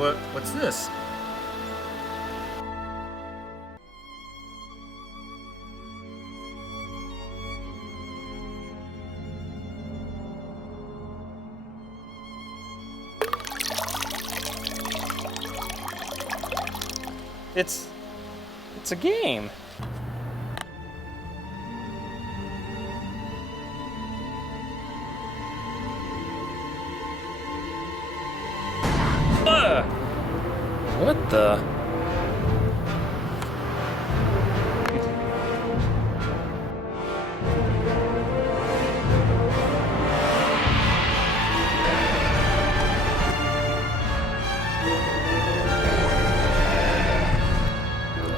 What's this? It's a game. What the?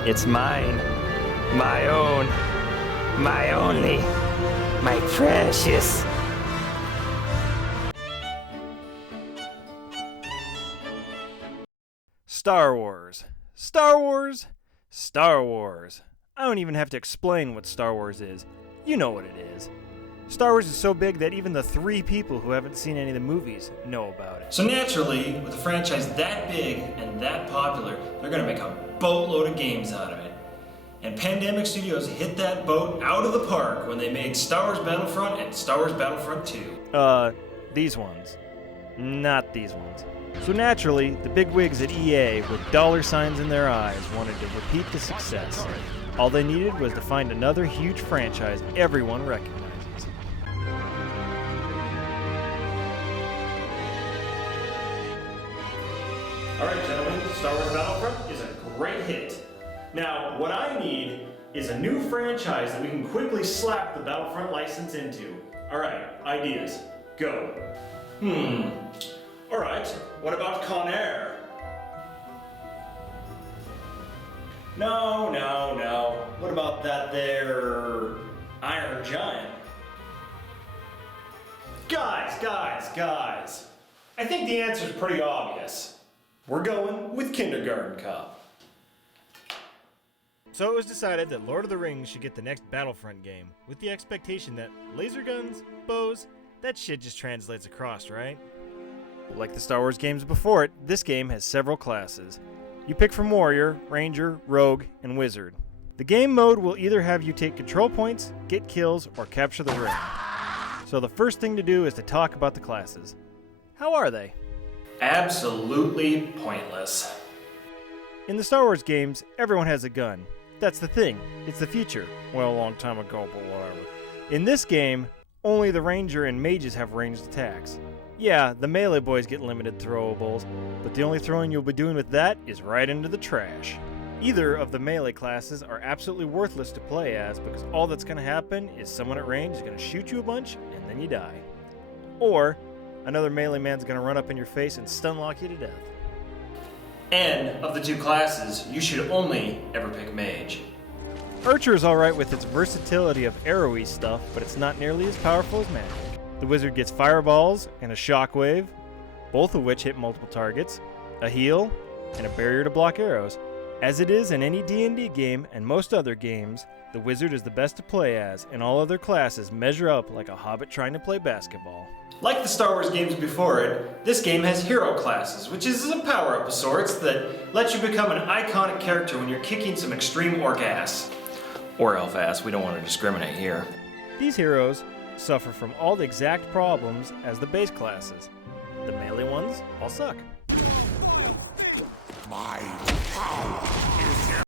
It's mine. My own. My only. My precious. Star Wars. Star Wars. Star Wars. I don't even have to explain what Star Wars is. You know what it is. Star Wars is so big that even the 3 people who haven't seen any of the movies know about it. So naturally, with a franchise that big and that popular, they're gonna make a boatload of games out of it. And Pandemic Studios hit that boat out of the park when they made Star Wars Battlefront and Star Wars Battlefront 2. These ones. Not these ones. So naturally, the bigwigs at EA, with dollar signs in their eyes, wanted to repeat the success. All they needed was to find another huge franchise everyone recognizes. Alright gentlemen, Star Wars Battlefront is a great hit. Now, what I need is a new franchise that we can quickly slap the Battlefront license into. Alright, ideas. Go. Alright, what about Con Air? No. What about that there Iron Giant? Guys. I think the answer's pretty obvious. We're going with Kindergarten Cop. So it was decided that Lord of the Rings should get the next Battlefront game, with the expectation that laser guns, bows, that shit just translates across, right? Like the Star Wars games before it, this game has several classes. You pick from Warrior, Ranger, Rogue, and Wizard. The game mode will either have you take control points, get kills, or capture the ring. So the first thing to do is to talk about the classes. How are they? Absolutely pointless. In the Star Wars games, everyone has a gun. That's the thing. It's the future. Well, a long time ago, but whatever. In this game, only the Ranger and Mages have ranged attacks. Yeah, the melee boys get limited throwables, but the only throwing you'll be doing with that is right into the trash. Either of the melee classes are absolutely worthless to play as because all that's going to happen is someone at range is going to shoot you a bunch and then you die. Or another melee man's going to run up in your face and stun lock you to death. And of the 2 classes, you should only ever pick Mage. Archer is alright with its versatility of arrowy stuff, but it's not nearly as powerful as magic. The Wizard gets fireballs and a shockwave, both of which hit multiple targets, a heal, and a barrier to block arrows. As it is in any D&D game and most other games, the Wizard is the best to play as, and all other classes measure up like a hobbit trying to play basketball. Like the Star Wars games before it, this game has hero classes, which is a power-up of sorts that lets you become an iconic character when you're kicking some extreme orc ass. Or elf ass, we don't want to discriminate here. These heroes suffer from all the exact problems as the base classes. The melee ones all suck. My power is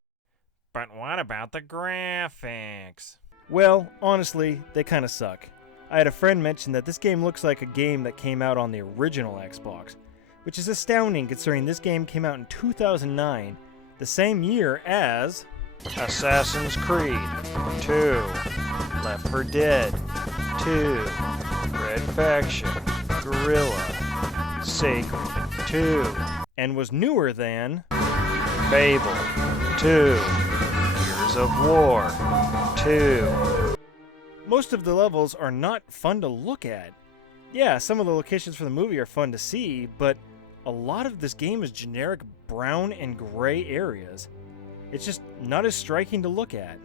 But what about the graphics? Well, honestly, they kinda suck. I had a friend mention that this game looks like a game that came out on the original Xbox, which is astounding considering this game came out in 2009, the same year as Assassin's Creed 2, Left 4 Dead 2, Red Faction, Guerrilla, Sacred 2, and was newer than Fable 2, Gears of War 2. Most of the levels are not fun to look at. Yeah, some of the locations for the movie are fun to see, but a lot of this game is generic brown and gray areas. It's just not as striking to look at.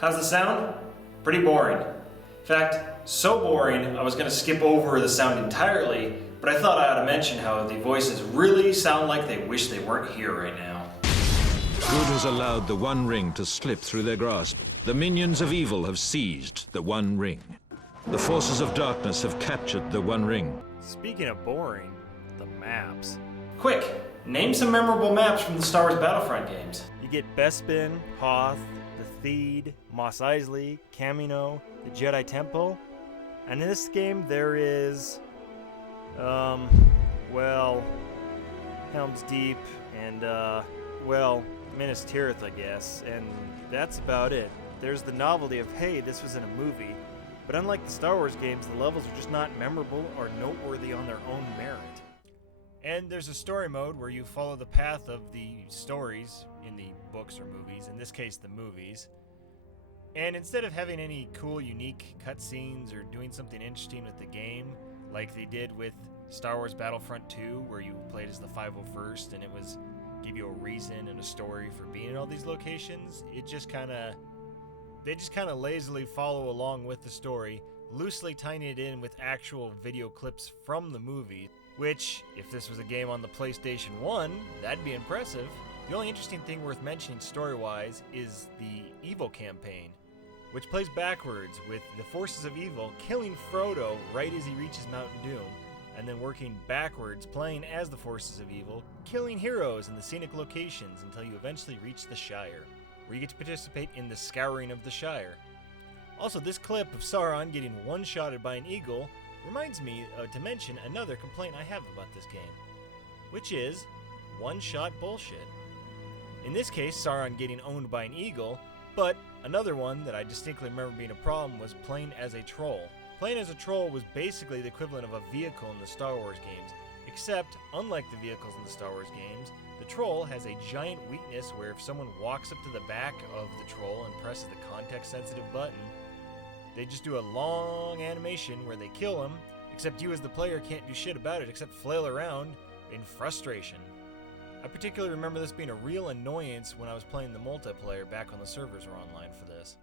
How's the sound? Pretty boring. In fact, so boring I was going to skip over the sound entirely but I thought I ought to mention how the voices really sound like they wish they weren't here right now. Good has allowed the One Ring to slip through their grasp. The minions of evil have seized the One Ring. The forces of darkness have captured the One Ring. Speaking of boring, the maps. Quick, name some memorable maps from the Star Wars Battlefront games. You get Bespin, Hoth, the Theed, Mos Eisley, Camino, the Jedi Temple, and in this game there is, well, Helm's Deep and, Minas Tirith, I guess, and that's about it. There's the novelty of, hey, this was in a movie, but unlike the Star Wars games, the levels are just not memorable or noteworthy on their own merit. And there's a story mode where you follow the path of the stories in the books or movies, in this case the movies. And instead of having any cool, unique cutscenes or doing something interesting with the game, like they did with Star Wars Battlefront 2, where you played as the 501st and it was give you a reason and a story for being in all these locations, they just kind of lazily follow along with the story, loosely tying it in with actual video clips from the movie. Which, if this was a game on the PlayStation 1, that'd be impressive. The only interesting thing worth mentioning story-wise is the Evil campaign, which plays backwards with the forces of evil killing Frodo right as he reaches Mount Doom, and then working backwards, playing as the forces of evil, killing heroes in the scenic locations until you eventually reach the Shire, where you get to participate in the scouring of the Shire. Also, this clip of Sauron getting one-shotted by an eagle reminds me to mention another complaint I have about this game, which is one-shot bullshit. In this case, Sauron getting owned by an eagle, but another one that I distinctly remember being a problem was playing as a troll. Playing as a troll was basically the equivalent of a vehicle in the Star Wars games, except, unlike the vehicles in the Star Wars games, the troll has a giant weakness where if someone walks up to the back of the troll and presses the context-sensitive button, they just do a long animation where they kill him, except you as the player can't do shit about it except flail around in frustration. I particularly remember this being a real annoyance when I was playing the multiplayer back when the servers were online for this.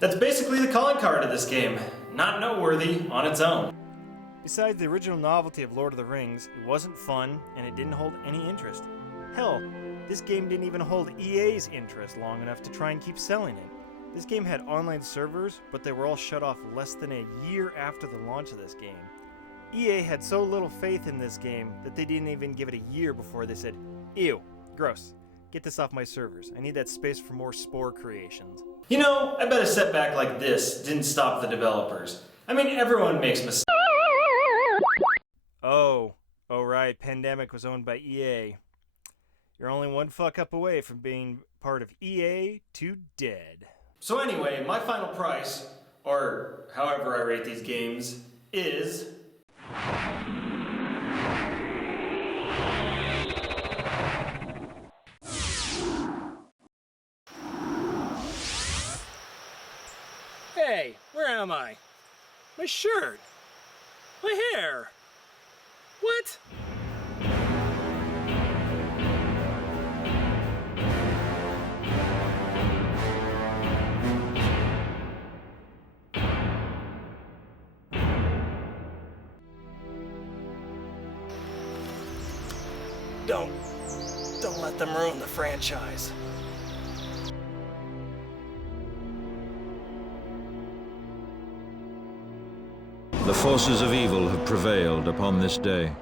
That's basically the calling card of this game. Not noteworthy on its own. Besides the original novelty of Lord of the Rings, it wasn't fun and it didn't hold any interest. Hell, this game didn't even hold EA's interest long enough to try and keep selling it. This game had online servers, but they were all shut off less than a year after the launch of this game. EA had so little faith in this game that they didn't even give it a year before they said, "Ew, gross. Get this off my servers. I need that space for more Spore creations." You know, I bet a setback like this didn't stop the developers. I mean, everyone makes mistakes. Oh right, Pandemic was owned by EA. You're only one fuck up away from being part of EA to dead. So anyway, my final price, or however I rate these games, is... Hey, where am I? My shirt! My hair! What? Don't let them ruin the franchise. The forces of evil have prevailed upon this day.